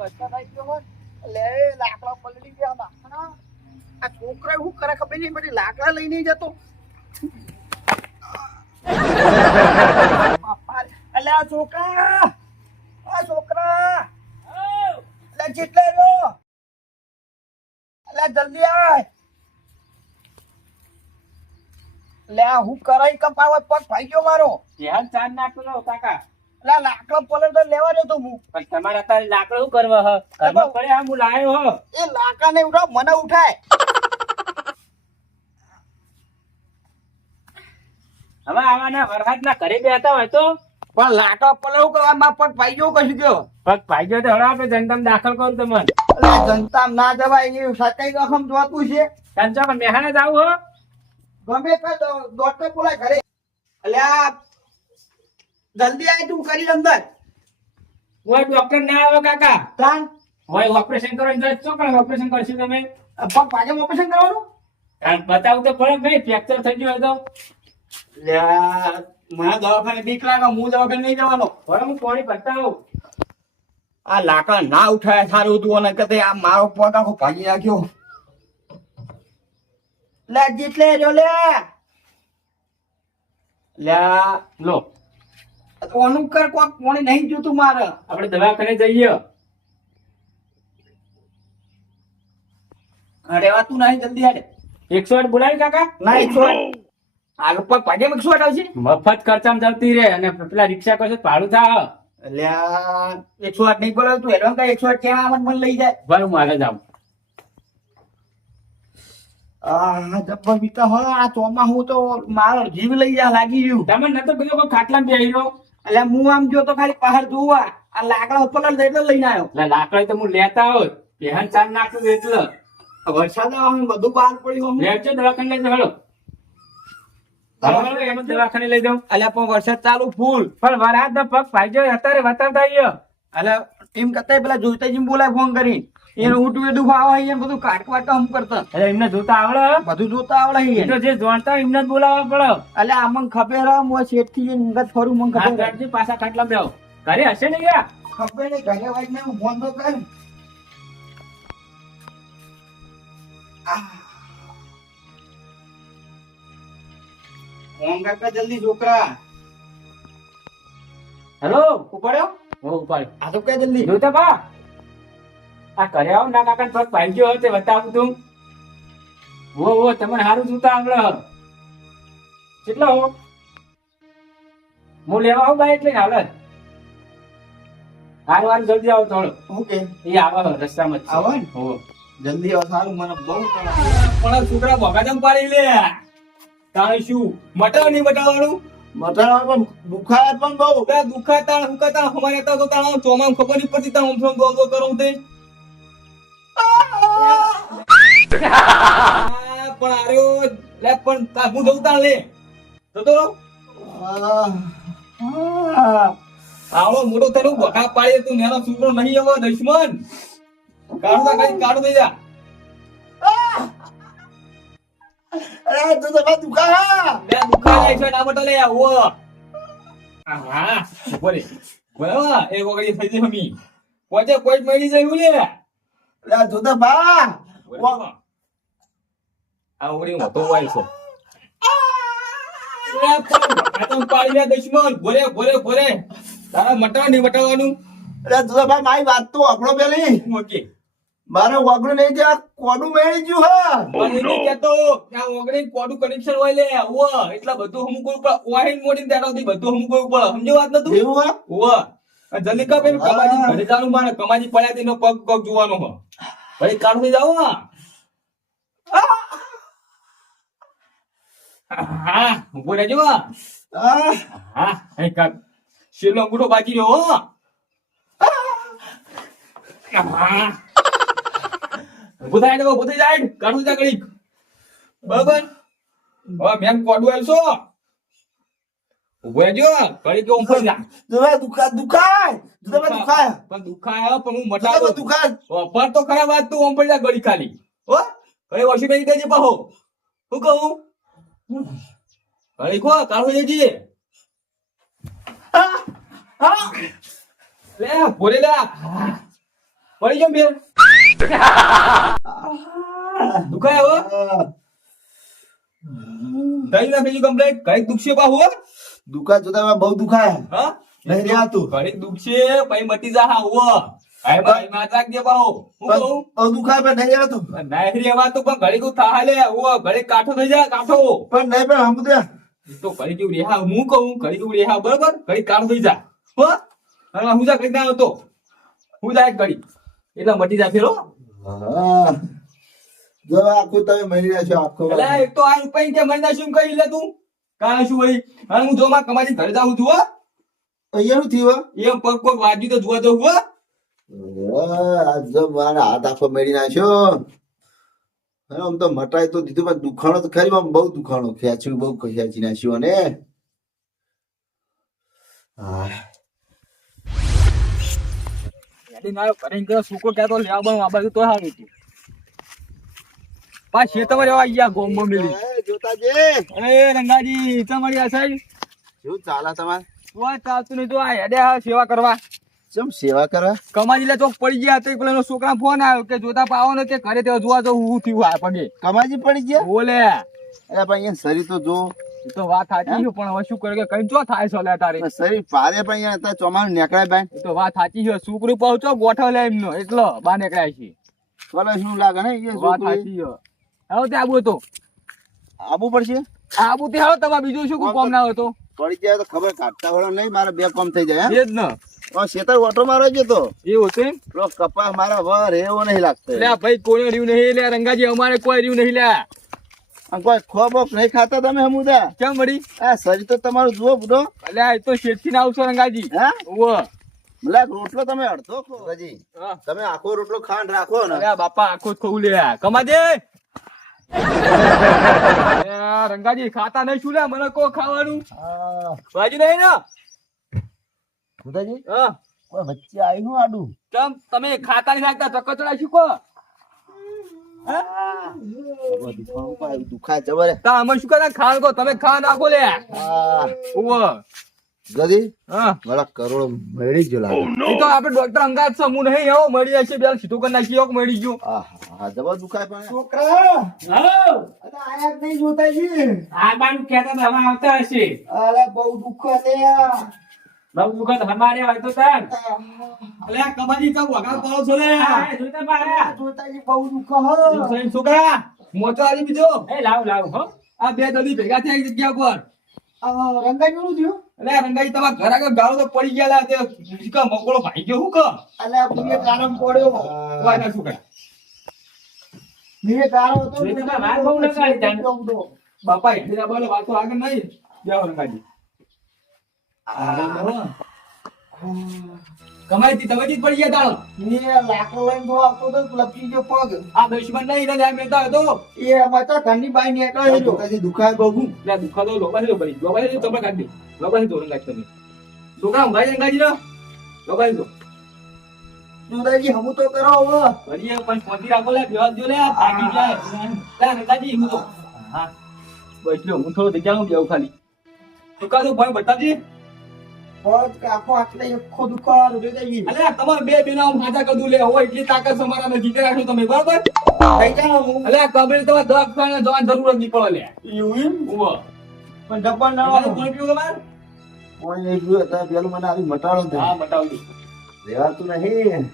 વરસાદ આવી ગયો હોય એટલે લાકડા પલળી ગયા લાકડા. આ છોકરા શું કરે ખબર નહીં બધી લાકડા લઈને જતો. બાપા રે. એટલે આ છોકરા એટલે જેટલે રહ્યો એટલે જલ્દી આય. લે હું કરાઈ કપાવ પગ ભાઈ ગયો મારો. ધ્યાન ચાંદ નાખતો કાકા. એટલે લાકડો પલળ તો લેવા જતો હું. પણ તમારે અત્યારે લાકડું શું કરવા હ? ઘરમાં પડે આ હું લાયો હ. એ લાકા ને ઉઠાવ મને ઉઠાય. હવે આવાના વરસાદના ઘરે બેઠા હોય તો પણ લાકડા પલળું કરવા માં પગ ભાઈ ગયો કશું ગયો. પગ ભાગ્યો તો હળો આપણે જનતામાં દાખલ કરું તમને. એટલે જનતામાં ના જવાય એ સરકારી રકમ જોતું છે. કંચો પણ મેહાને જાવ હો. ગમે તે ડોક્ટર બોલાય ઘરે. એટલે આ જલ્દી આય તું કરી અંદર. કોઈ ડોક્ટર ના આવે કાકા. તાન હોય ઓપરેશન કરવાનું તો શું કરે ઓપરેશન કરશું તમે? પગ ભાગે ઓપરેશન કરવાનું. બતાવું તો પડે ભાઈ ફ્રેક્ચર થઈ ગયું હોય તો. મને દવાખાને બીક લાગે હું દવાખાને નહીં જવાનો. બરાબર હું પાણી બતાવું. આ લાકડા ના ઉઠાય સારું હતું અને કદે આ મારો પગ આખો ભાગી નાખ્યો. લે જીતલે જો લે લો ઓનું કર કોક પાણી નહીં જોતું મારે. આપણે દવાખાને જઈએ. રેવાતું નહીં જલ્દી હાડે. 108 બોલાવી કાકા. ના 108 આગળ પગ ભાગે 108 આવશે. મફત ખર્ચામાં જતી રે અને પેલા રિક્ષા કરશે તો ભાડું થાય. એટલે 108 નહીં બોલાવ તું એડવાન્સ 108 કેમ આમ મને લઈ જાય. બરાબર મારે જાવ. આ જબ્બર બીતા હો આ ચોમાસું તો મારો જીવ લઈ જા લાગી ગયું. તમે નતો કીધું કોઈ ખાટલામાં બેહી રહો. એટલે હું આમ જો તો ખાલી પહાડ જોવા આ લાકડા ઉપર એટલે લઈને આવ્યો. એટલે લાકડા તો હું લેતા હોત બેહાન ચાર નાખું એટલે વરસાદ આવે બધું બહાર પડ્યું. લેજો દવાખાને લઈ જાઓ. એમ દવાખાને લઈ જાઉં. અલ્યા પણ વરસાદ ચાલુ ફૂલ. પણ વરસાદ નો પગ ભાઈજો અત્યારે વતાવતા આવીયો. એટલે એમ કરતા પેલા જોઈતાજી બોલાય ફોન કરી એને ઉઠું એડું આવે અહીંયા બધું કાટવાટા હમ કરતા. એટલે એમને જોતા આવડે બધું જોતા આવડે એ તો જે જાણતા હોય એમને જ બોલાવવા પડે. એટલે આ મને ખબર હું શેઠ થી નિગત ફરું મને હાથ ખબર કાઢજે, પાછા ખાટલા બેહો. ઘરે હશે ને યાર. ખબર નહીં ઘરે વાઈક ને હું ફોન તો કર. ફોન કાકા જલ્દી છોકરા. હેલો ઉપાડ્યો હો ઉપાડ. આ તો કે જલ્દી જોતા બા આ ઘરે આવ ના કાકા પગ ભાઈજો હોય તે બતાવું તું. હો તમને સારું જોતા આવડે. કેટલો હો હું લેવા આવું બાઈક લઈને હાલ. હારું જલ્દી આવો થોડો. ઓકે એ આવે રસ્તામાં જ છે. આવે ને? હો જલ્દી આવો સારું મને બહુ પણ છોકરા ભગાજમ પાડી લે તારે શું મટાવ નહીં બતાવવાનું મટાડવા પણ દુખાય પણ બહુ. દુખાતા હુકાતા અમારે તો તારા ચોમામ ખબર નહીં પડતી તા ઓમ ગોગો કરું તે પણ આર્યો લે પણ તા હું જઉં તાર લે તો આવડો મોટો થયો ભગા પાડી તું નેનો છોકરો નહીં આવો દુશ્મન કાઢો દઈ જા અરે તું તો બા દુખા. લે દુખા લે છે ના બટા લે આવો હા બોલે બોલા એક વખત થઈ જઈ મમ્મી પોચે કોઈ મળી જાય લે લે તું તો બા આ ઓડી મોટો વાય છે લે પણ પાડી લે દુશ્મન ભોરે તારા મટાવ નહીં મટાવવાનું લે તું તો બા મારી વાત તો આપણો પેલી ઓકે મારે વાગડું નહીં ત્યાં કોડું મેળી ગયું હા. પણ એને કહેતો ત્યાં ઓગણી કોડું કનેક્શન હોય લે ઓ એટલા બધું હમું કોઈ ઉપર વાહિન મોડી ત્યારથી બધું હમું કોઈ ઉપર સમજો વાત નતું એવું હા ઓ જલ્દી કા પેલું કમાજી ઘરે જાનું મારે કમાજી પડ્યા તેનો પગ જોવાનો હો ભાઈ કાઢ થઈ જાવ હા ઉભો રહેજો હા એક શેલો અંગૂઠો બાકી રહ્યો હો હા બુધાઈ દો બુધાઈ જાય કાઢું જા ઘડીક બરાબર હવે મેમ કોડું આવશો ઉભો રહેજો ઘડીક ઓમ ફરી જા દુખાય પણ દુખાય પણ હું મટાડો દુખાય પર તો ખરાબ વાત તું ઓમ પડી જા ઘડી ખાલી હો ઘડી વોશી બેસી દેજે પાહો હું કહું ઘડી કો કાઢો જજે લે ભોરે લે પડી ગયો બેન દુખાય હો દઈ ના બીજું કમ્પ્લેટ કઈ દુખશે બા હો દુખા જોતા બહુ દુખાય હા નહીં રહેવાતું. ઘડી દુખશે પછી મટી જા હા હો ભાઈ ભાઈ માત રાખ દે બાહો હું કહું બહુ દુખાય પણ નહીં રહેવાતું. નહીં રહેવાતું પણ ઘડી કો થા લે હો ઘડી કાઠો થઈ જા કાઠો પણ નહીં પણ હમ દે તો ઘડી કેવું રેહા હું કહું ઘડી કેવું રેહા બરોબર ઘડી કાઠો થઈ જા હો અને હું જા કઈ ના હતો હું જા એક ઘડી એટલે મટી જા ફેરો હા જો આખું તમે મળી રહ્યા છો આખો એટલે એક તો આ રૂપિયા કે મહિના શું કહી લે તું કાં શું વળી અને હું જો માં કમાજી ઘરે જાઉં છું હો અહીંયા શું થયું એમ પગ પગ વાગ્યું તો જોવા જવું હો આજ જો મારા હાથ આખો મેળી નાખ્યો આમ તો મટાઈ તો દીધું પણ દુખાણો તો ખરી આમ બહુ દુખાણો ખેંચ્યું બહુ ખેંચી નાખ્યું અને એડી ના ઘરે ગયો સુકો કહેતો લેવા બન આ બાજુ તો હારું હતું પા શેતમાં રહેવા ગયા ગોમમાં મિલી જોતાજી એ રંગાજી તમારી આ સાઈડ શું ચાલે તમારે તું ચાલતું નહીં તો આ હેડે સેવા કરવા ચમ સેવા કરવા કમાજી લે ચોક પડી ગયા તો પેલા છોકરા ફોન આવ્યો કે જોતા પાવાનો કે ઘરે તે જોવા તો હું થયું આ પગે કમાજી પડી ગયા બોલે અરે પણ અહીંયા શરીર તો જો એ તો વાત સાચી છે પણ હવે શું કરે કે કઈ જો થાય છે લે તારે શરીર પારે પણ અહીંયા અત્યારે ચોમાનું નીકળાય ભાઈ એ તો વાત સાચી છે છોકરું પહોંચો ગોઠવ લે એમનો એટલો બહાર નીકળ્યા છે બોલો શું લાગે ને એ વાત સાચી છે હવે તે આબુ હતો આબુ પડશે આબુ તે હવે તમારે બીજું શું કોઈ કોમ ના હતો પડી જાય તો ખબર કાઢતા વાળો નહીં મારે બે કોમ થઈ જાય એ જ ને શેતર ઓટો મારો છે તો એવું હતું એમ પેલો કપાસ મારા વર એવો નહીં લાગતો લે ભાઈ કોઈ રહ્યું નહીં લે રંગાજી અમારે કોઈ રહ્યું નહીં લે આમ કોઈ ખોબોક નહીં ખાતા તમે હમુદા કેમ મળી આ શરીર તો તમારું જુઓ બુડો એટલે એ તો શેઠથી ના આવશો રંગાજી હા ઓવો બ્લેક રોટલો તમે અડધો ખો હજી હા. તમે આખો રોટલો ખાંડ રાખો ને અરે બાપા આખો જ ખવું લે કમાજે એ રંગાજી ખાતા નહીં શું લે મને કો ખાવાનું બાજુ નહીં ને બુદાજી હા કોઈ વચ્ચે આવ્યું આડું કેમ તમે ખાતા નહીં લાગતા ચક્કર ચડાઈ શીખો દુખાય જબરે તા અમે શું કરે ખાન કો તમે ખા નાખો લે ઓવો ગદી હા મારા કરોડો મળી ગયો લાગે એ તો આપણે ડોક્ટર અંગાત છે હું નહીં આવો મળી જશે બેલ સીધું કરી નાખી એક મળી ગયું હા જબર દુખાય પણ હાલો આયા નહીં જોતાજી આ બાજુ કહેતા તો હવે આવતા હશે અરે બહુ દુખે છે બહુ દુઃખદ અમારે હોય તો તાર અલે કમાજી કા વગા પાડો છો લે આ જોતા બારા જોતાજી બહુ દુખે હો છોકરા મોટો આવી બીજો એ લાવ લાવ હો આ બે દલી ભેગા થયા એક જગ્યા પર રંગાઈ નું થયું અલે રંગાઈ તમારા ઘર આગળ ગાળો તો પડી ગયા લા તે કા મકોડો ભાઈ ગયો હું ક અલ્યા બીએ કારમ પડ્યો વાના છોકરા બીએ કારો હતો જોતા બા વાત બહુ લગાડી તાણ બાપા હેડા બોલે વાતો આગળ નહીં જાવ રંગાજી કમાઈ થી તમે જ પડી ગયા તાળો ને લાકડો લઈને તો આવતો તો લપસી ગયો પગ આ દુશ્મન નહીં ને ધ્યાન મેળતા હતો એ અમાર તો ઘરની બાઈ નીકળ્યો હતો જોતાજી દુખાય બહુ લે દુખાતો લોબા હેલો પડી લોબા હેલો તમે કાઢી લોબા હેલો રંગાજી તમે છોકરા ઊંઘાઈ રંગાજી ના લોબા હેલો જોતાજી હમુ તો કરો હવે ભરીએ પણ પહોંચી રાખો લે બેવા દો લે ભાગી જાય લે રંગાજી હું તો હા બસ લો હું થોડો જગ્યાનું બેવ ખાલી છોકરા તો ભાઈ બતાજી પગ કાકો આટલે આખો દુખાવાનો જોતાજી અલે તમારે બે બેના હું હાજા કદું લે હોય એટલી તાકાત તમારા નથી કે રાખો તમે બરાબર થઈ જાવ હું અલે કબીર તમારે દવાખાને જવાની જરૂર જ નહીં પડે લે એવું એમ ઉવો પણ ડબ્બા ના તમારે કોણ પીવું તમારે કોઈ નહીં જોયો તો પેલું મને આવી મટાડો દે હા બતાવજો રેવાતું નહીં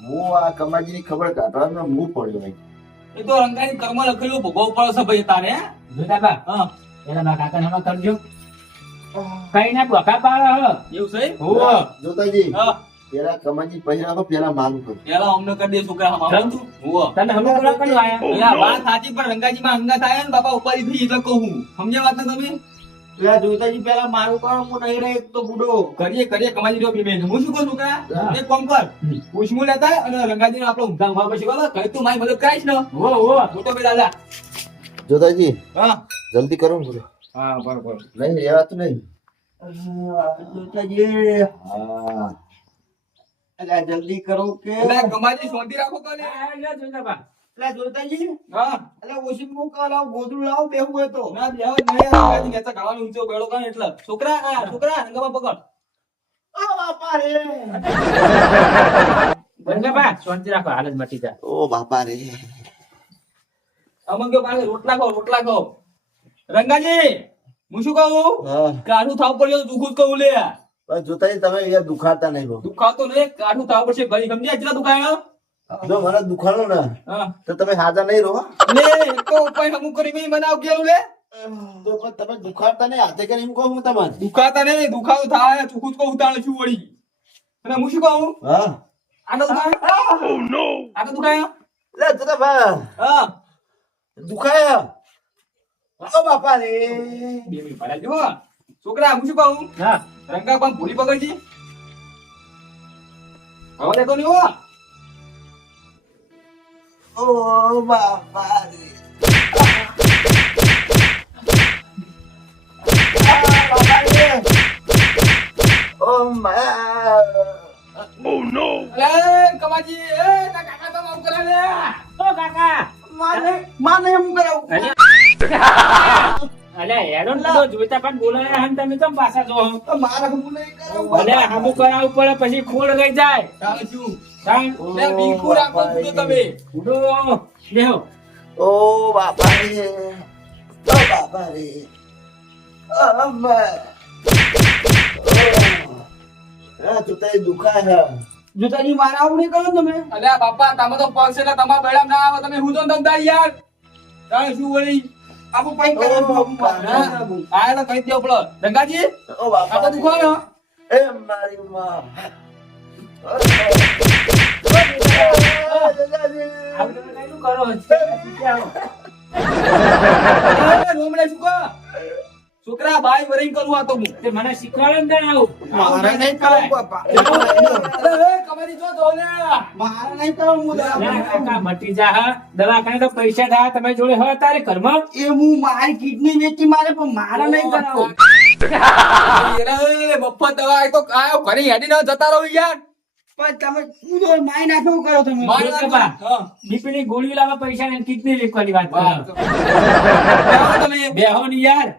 હું આ કમાજીની ખબર કાઢવાનો મું પડ્યો ભાઈ એ તો રંગાની કર્મ લખેલું ભોગવવું પડે છે ભાઈ તારે હે? જોતા બા હા એલા મારા કાકા નામ કરજો કઈ ના બકા પાડે હ એવું છે ઓવો જોતાજી હા પેલા કમાજી પહેરાવો પેલા માલું કરું પેલા અમને કરી દે છોકરા હમાવું તું ઉવો તને હમણાં કોણ કર્યું આયા પેલા વાત સાચી પણ રંગાજી માં અંગાત આયા ને બાપા ઉપાડી થઈ એટલે કહું સમજ્યા વાત ને તમે પેલા જોતાજી પેલા મારું કરો હું નહીં રહે એક તો બુડો કરીએ કમાજી રહ્યો બેન હું શું કહું છોકરા હા. એક કામ કર ઉષ્મુ લેતા અને રંગાજી ને આપણો ઊંધા ઉભા પછી બરાબર કઈ તું મારી મદદ કરાઈશ ને ઓ ઓ હું તો બે દાદા જોતાજી હા જલ્દી કરો ને બોલો હા બરાબર નહીં રેવાતું નહીં જોતાજી હા અલ્યા જલ્દી કરો કે એટલે કમાજી શાંતિ રાખો કાલે લે જોતા બા અલ્યા જોતાજી હા અલ્યા ઓછી મુક લાવ ગોદડું લાવ બેહું હોય તો ના બેહો જ નહીં રંગાજી નેતા ગાવાનો ઊંચો બેડો કાન એટલે છોકરા રંગામાં પકડ આ બાપા રે રંગાબા શાંતિ રાખો, હાલ જ મટી જાય. ઓ બાપા રે. અમન કે પાસે રોટલા ખાઓ. રંગાજી હું શું કહું હા કાઠું થાવ પડ્યો દુખું જ કહું લે પણ જોતા ય તમે યાર દુખાડતા નહીં બહુ. દુખાતો ને કાઠું થાવ પડશે ગળી સમજ્યા કેટલા દુખાયો જો મને દુખાણો ને હા તો તમે હાજર નહીં રહો. લે એક તો ઉપાય હમું કરી મેં બનાવ કેલું લે તો પણ તમે દુખાડતા નહીં હાથે કરીને એમ કહું હું તમારે. દુખાતા ને દુખાવો થાય ચૂકું જ કહું ઉતાણે છું વળી અને હું શું કહું હા આટલો દુખાયો આટલો દુખાયો લે જોતા બા હા દુખાયા. ઓ બાપા રે. 2 મિનિટ પડ્યા જો છોકરા હું શું કહું હા રંગા પણ ભૂલી પકડજી હવે દેતો નહીં હો ઓ બાપા રે. બાપા રે. ઓ મા. અરે કમાજી એ ના કાકા તો આવું કરે લે ઓ કાકા. માને એમ કરાવું. અલ્યા હેડો ને તો જોઈતા પણ બોલાયા હન તમે કેમ પાછા જો? મારે હું નહીં કરાવું. અલ્યા હામું કરાવવું પડે પછી ખોડ રહી જાય. તારે શું તાણ લે બિલકુલ રાખો તો તમે ઉડો બેહો. ઓ બાપા રે. ઓ બાપા રે. અમ્મા. આ તો તઈ દુખાય હે. જોતાજી મારા આવું નહીં કરો તમે. અલ્યા બાપા તમે તો પગ છે ને તમારા બેડામ ના આવે તમે હું તો દમદાર યાર તારે શું વળી આપું પૈ આ તો કહી દેવો પડે રંગાજી ઓ બાપા. આ તો દુખાયો એ મારી માં. આવું તમે કઈનું કરો? રોમડે શું કહો છોકરા બાઈ વરિંગ કરું આ તો હું તે મને શીખવાડે ને તને આવું. મારે નહીં કરાવું બાપા. અરે કમારી જો તો ને મારે નહીં કરાવું હું. ના, કાકા મટી જા હા. દવાખાને તો પૈસા થયા તમે જોડે હોય તારે ઘરમાં. એ હું મારી કિડની વેચી મારે પણ મારે નહીં કરાવું. અરે મફત દવા આ તો આયો ઘરે હેડી ન જતા રહો યાર પણ તમે કૂદો માઈ નાખો કરો તમે. માર બાપા. હા બીપી ની ગોળી લાવવા પૈસા ને કિડની લીખવાની વાત કરો. તમે બેહો ને યાર.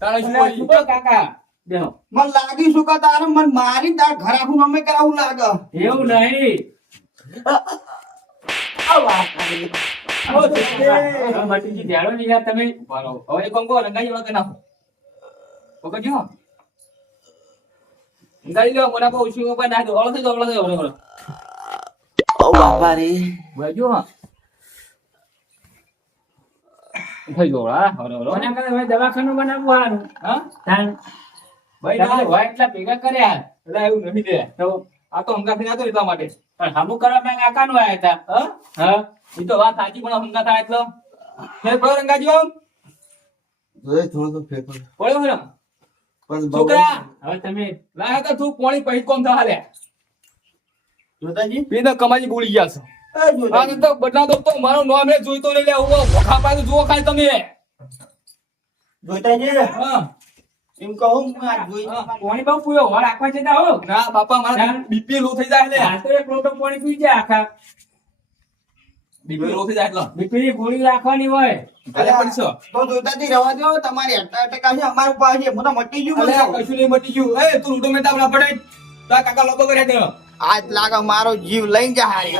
તારે શું અલ્યા, વળી? શું કાકા બેહો. મને લાગી શું કે તારે મને મારી તાર ઘર આખું અમે કરાવું લાગે. એવું નહીં. ઓ તે હવે મટીજી ધ્યાનો નહીં યાર તમે. બરાબર હવે એક કામ કરો રંગાજી વાળા કરી નાખો પકડજો હો રંગાજી લો મોના પર ઉછી ઉપર નાખી દો ઓળો થઈ જાઓ ઓળો ઓ બાપા રે. બેજો હા થઈ ગયો હા ઓળો મને કહે હવે દવાખાનું બનાવવું હારું. હા તાણ. ભાઈ તમે ના હોય એટલા ભેગા કર્યા. એટલે એવું નહીં દે તો આ તો હંગાથી નાતો એટલા માટે પણ હમું કરવા મેં કાકાનું આયા હતા. હા હા એ તો વાત સાચી પણ હંગા થાય એટલે ફેર પડો રંગાજી આમ જોઈ થોડો તો ફેર પડે. પડ્યો ને પણ બહુ- છોકરા હવે તમે લાયા તો તું પાણી પૈ કોમ થા લે જોતાજી બે તો કમાજી બોલી ગયા છો એ આ જોતાજી તો બદલા દો તો મારો નામ રે જોઈતો નહીં લે ઉભો ભોખા પાડે જુઓ ખાલી તમે જોતાજી હા એમ કહું હું આ જોઈ પાણી બહુ પીવો હો રાખવા જતા હો. ના બાપા મારા બીપી લો થઈ જાય લે આ તો એક લોટો પાણી પી જાય આખા. બીપી લો થઈ જાય એટલે બીપી ની ગોળી રાખવાની હોય. અલે પડશો તો જોતાજી રવા દો તમારી 8% છે અમારું પાસે હું તો મટી ગયું અલે મને. કશું નહીં મટી ગયું એ તું રૂટો મેટા બના પડે તા કાકા લોબો કરે દે આજ લાગે મારો જીવ લઈને જા હારી.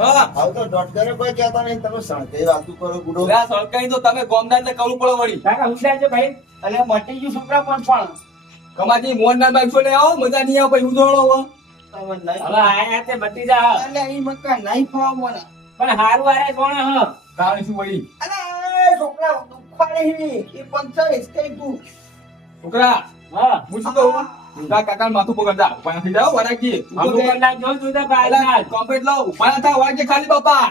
હા હવે તો ડોક્ટરે કોઈ કહેતા નહીં તમે સણકે વાતું કરો ગુડો. લે સરકારી તો તમે ગોમદાર ને કરવું પડે વળી કાકા ઉઠાજો ભાઈ. અને મટી ગયું છોકરા પણ કમાજી મોહન ના બાઈક છો લે આવો મજા નહીં આવે પછી ઉજોળો હો તમે નહીં. હવે આયા તે મટી જા. અલે ઈ મકા નહીં ખાવા મને. પણ હારું આયા કોણ હ? તારે શું વળી અલે એ છોકરા દુખાડે હી. એ પંચાયત કઈ તું. છોકરા હા હું શું કહું તા કાકા માથું પકડતા ઉપાય થઈ જાવ વરાજી હમું કરી નાખજો જોતા ભાઈ ના. કોમ્પેટ લો ઉપાય થા વાગે ખાલી બાપા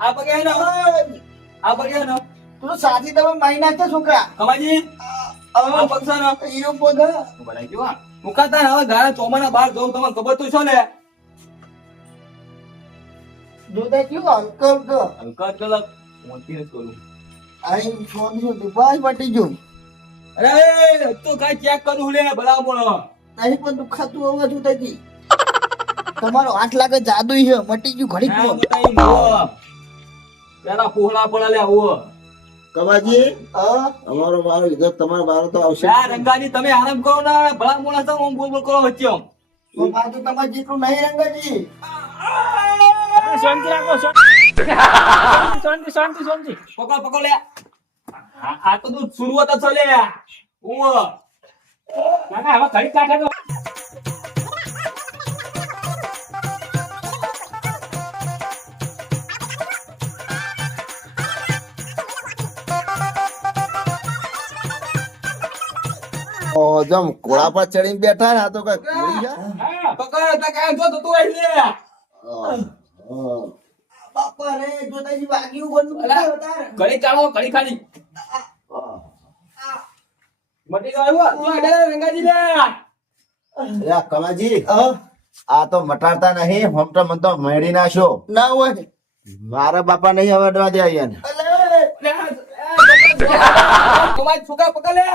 આ પગે નો આ પગે નો તું સાથી તમે માઈ નાખે છોકરા. કમાજી આ પગસા નો ઈરો પગ. બનાવી ગયો મુકાતા હવે ગાળા ચોમાના બહાર જવું તમને ખબર તો છો ને જોતા કેવું અંકલ ક. અંકલ કલક મોતી જ કરું આઈ ફોન જો દુબાઈ મટી ગયું. અરે તો કઈ ચેક કરું લે બરાબર નહીં પણ દુખાતું હોવા જોતાજી. તમારો 8 લાખ જાદુ છે મટી ગયું ઘડી ના બતાઈ લો પેલા પોહળા પડે લે આવો કબાજી અમારો બારો ઇજ્જત તમારો બારો તો આવશે. યાર રંગાજી તમે આરામ કરો ને ભલા મોણા તો બોલ બોલ કરો વચ્ચે આમ તો બાજુ તમારે જેટલું નહીં રંગાજી. શાંતિ રાખો શાંતિ શાંતિ શાંતિ. પકડ લે આ તો તું શરૂઆત જ છે લે ઓવો કાકા હવે ઘડી કાઢે તો જમ ઘોડા પર ચડીને બેઠા ને આ તો કઈ ભૂલી ગયા? હા. પકડ તા કાય જો તો તું આવી લે બાપા રે જોતાજી વાગ્યું બનતું અલા, ઘડી ચાલો ઘડી ખાલી મટી ગયો તું આડે રંગાજી લે અલ્યા કમાજી આ તો મટાડતા નહીં હમ તો મન તો મેળી નાખ્યો ના હોય મારા બાપા નહીં હવે અડવા દે અહીંયા તમારી છોકરા પકડ લે